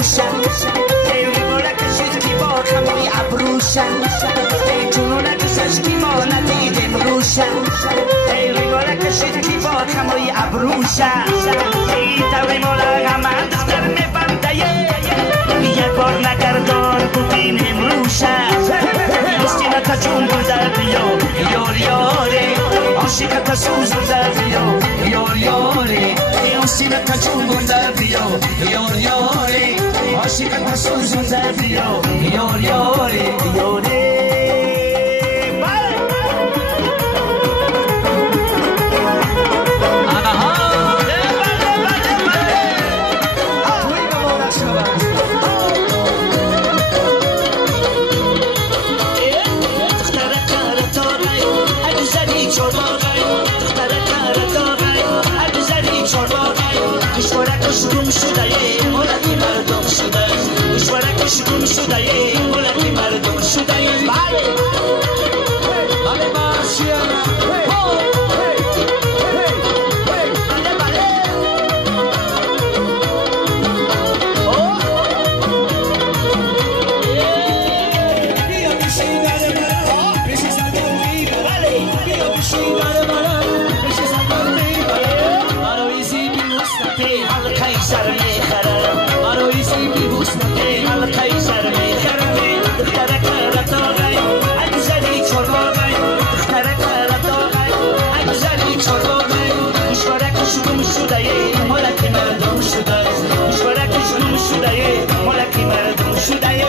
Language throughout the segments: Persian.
ابروشم ای میباره کشید کی با خمای ابروشم ای جنونه دوستش کی ما ندید امروشم ای میباره کشید کی با خمای ابروشم ای دوری مولا غمان دفتر میبنده یک بار نگردان ببین امروشم استینتا جون بوده بیا یار یاره عاشقتا سوزونده بیا یار یاره استینتا جون بوده بیا یار یاره عاشقتا سوزونده بیا یار یاره یاره شروع شده مولکی مردم شده بله بله ماشیانا بله بله بیا بشین در من پیش صندوقی بله بیا بشین در من پیش صندوقی مارویزی بیوسته حلقه سر میخره مارویزی بیوسته حلقه سر میخره دختر کرتاغی اگزری چرباغی دختر کرتاغی اگزری چرباغی مشورک شدوم شده مولکی مردم شده مشورک شدوم شده مولکی مردم شده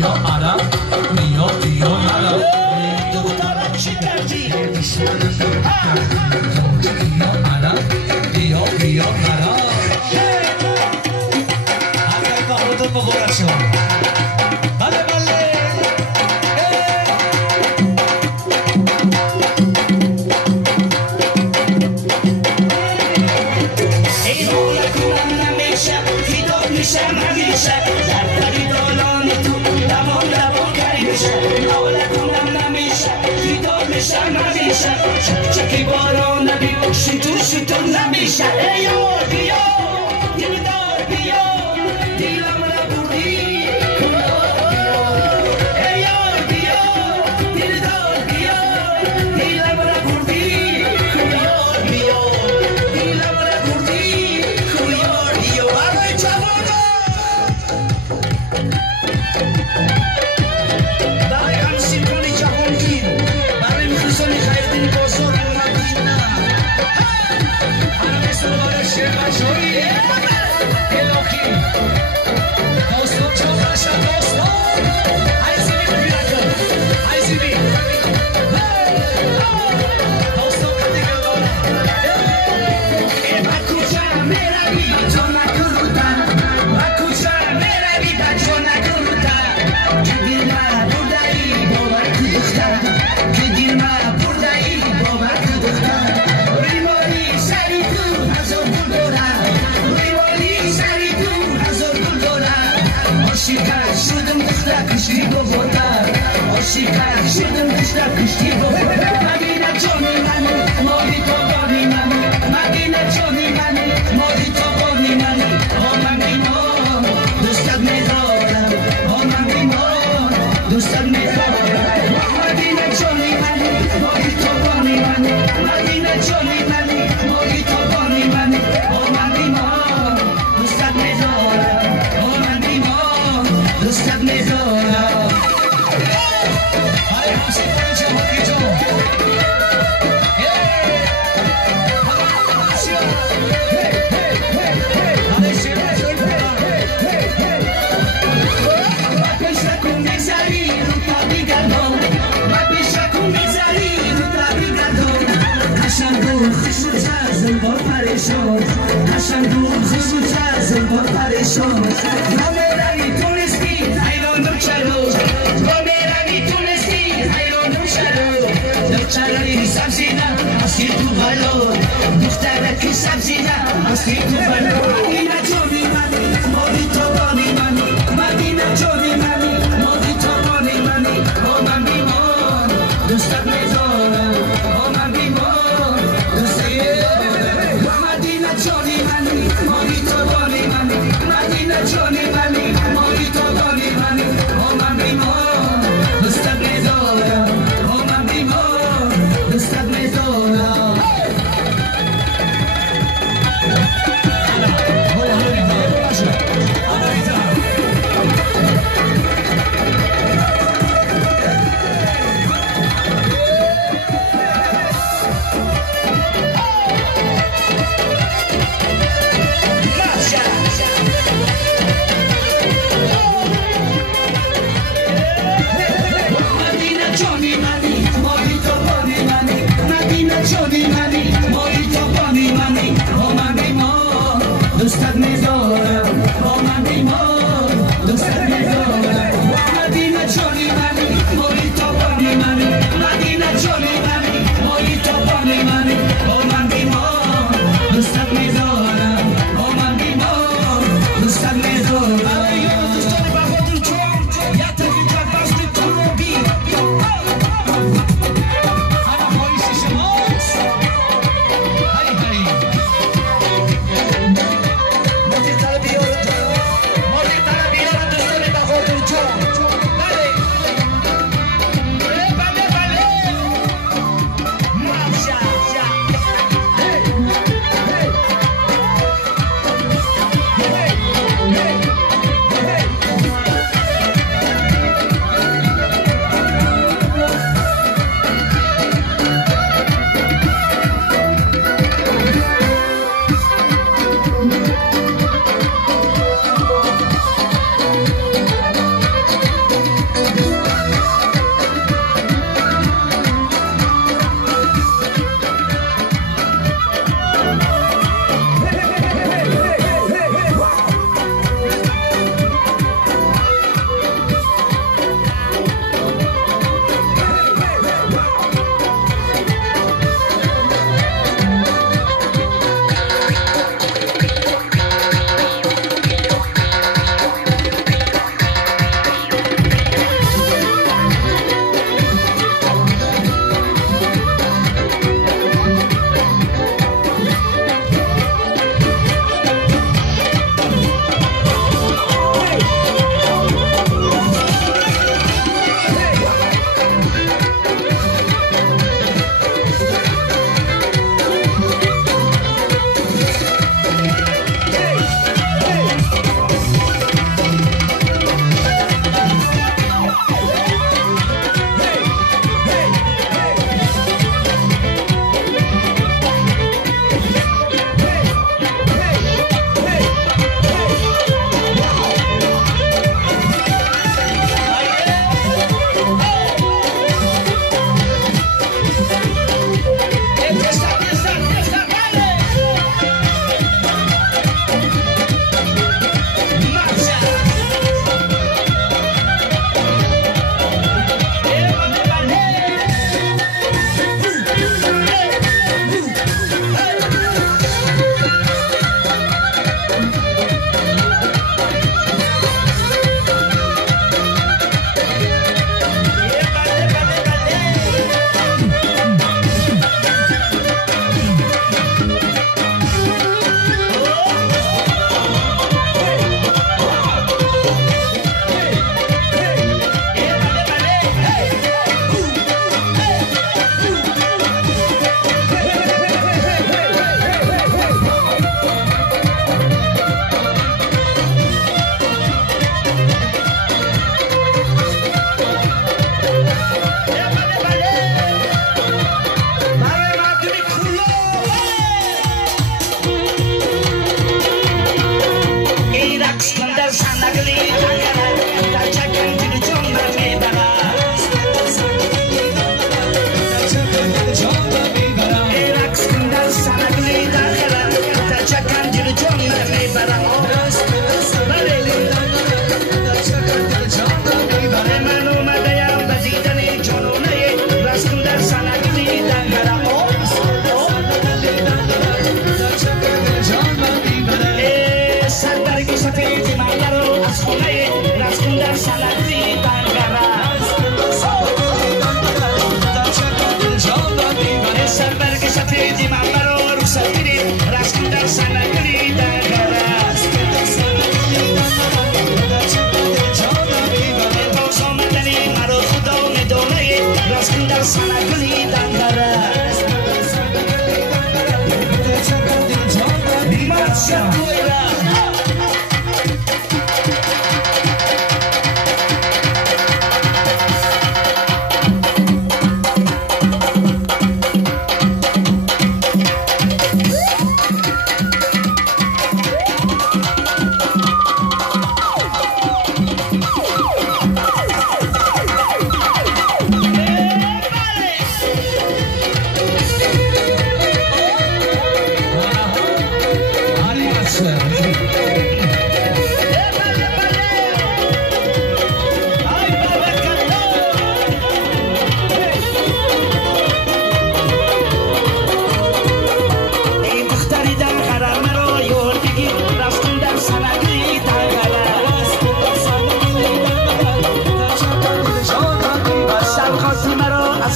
یا عرب یا عرب دخترک چی کردی؟ یا عرب یا عرب اگر با خودتون مغورت شما بله بله ای مولا کنم نمیشه فیدار میشم همیشه در پریدالان تو دمان کری میشه مولا کنم نمیشه فیدار میشم همیشه چکی باران نبی شیطور نمیشه ای یار بیا دلدار بیا دیلم را بردی ای یار بیا دلدار بیا دیلم را بردی یار بیا دیلم را بردی یار بیا برای جوانا برای همسیران جهانگیر برای میخوزان خیردین بازار مدینه همه سوال شیر بچه‌ای الهی دوستان چون باشد دوستان عزیزی ببینم عزیزی دوستان دیگه دارم کجا میروی تو نکردم کجا میروی تو نکردم که دل ما برده‌ای باور کردم که دل ما برده‌ای باور کردم ریمانی سری تو هزار گل دارم ریمانی سری تو هزار گل دارم عاشقت شدم دختر کشتی باباتر عاشقت شدم دختر کشتی باباتر مدینه جانی منی ماری تو بانی منی مدینه جانی منی ماری تو بانی منی من بیمار دوستت میدارم من بیمار دوستت میدارم مدینه جانی منی ماری تو بانی منی مدینه جانی منی ماری تو بانی منی من بیمار دوستت میدارم من بیمار دوستت میدارم برای همسیران جهانگیر جان دخترک سبزیده مستی تو بلو مدینه جانی منی مادی تو بانی منی مدینه جانی منی مادی تو بانی منی من بیمار دوستت میدارم من بیمار دوستت میدارم مدینه جانی منی مادی تو بانی منی مدینه جانی منی مادی تو بانی منی من بیمار دوستت میدارم من بیمار دوستت میدارم دوستت میدارم من بیمار دوستت میدارم مدینه جانی منی ماری تو بانی منی مدینه جانی منی ماری تو بانی منی من بیمار دوستت میدارم من بیمار دوستت میدارم دوستان بهادر جان یا تفیق بستی تو رو بی انا پایش شماست هی هی سنگلی داخلم در چکن دل جان میبرم من اومدم به دیدن جانونه رسکن در سنگلی دنگرم سربرگ سفید من رو از خونه رسکن در سنگلی دنگرم سربرگ سفید من رو سفیدی رسکن در سنگلی دنگرم رسکن در سنگلی دنگره ماشا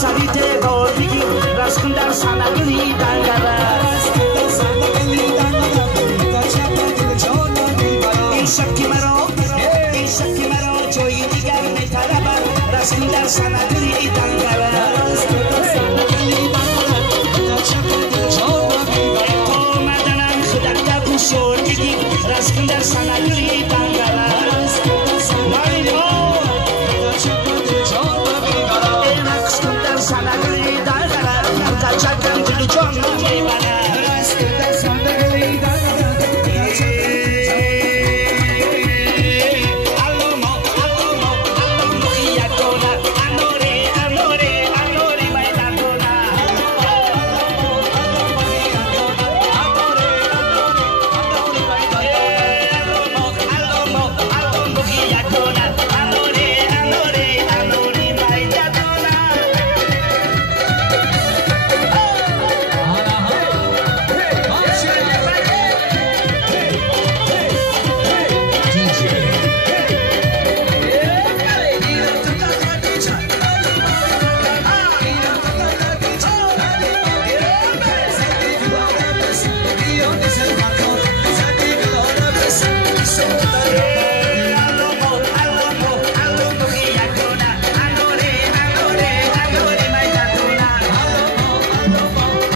سریت بودی رسکن در سنگلی دنگره این شکی مرا جای دیگر میتربد رسکن در سنگلی دنگره تو مدنم خودت بوشور دیگی رسکن در سنگلی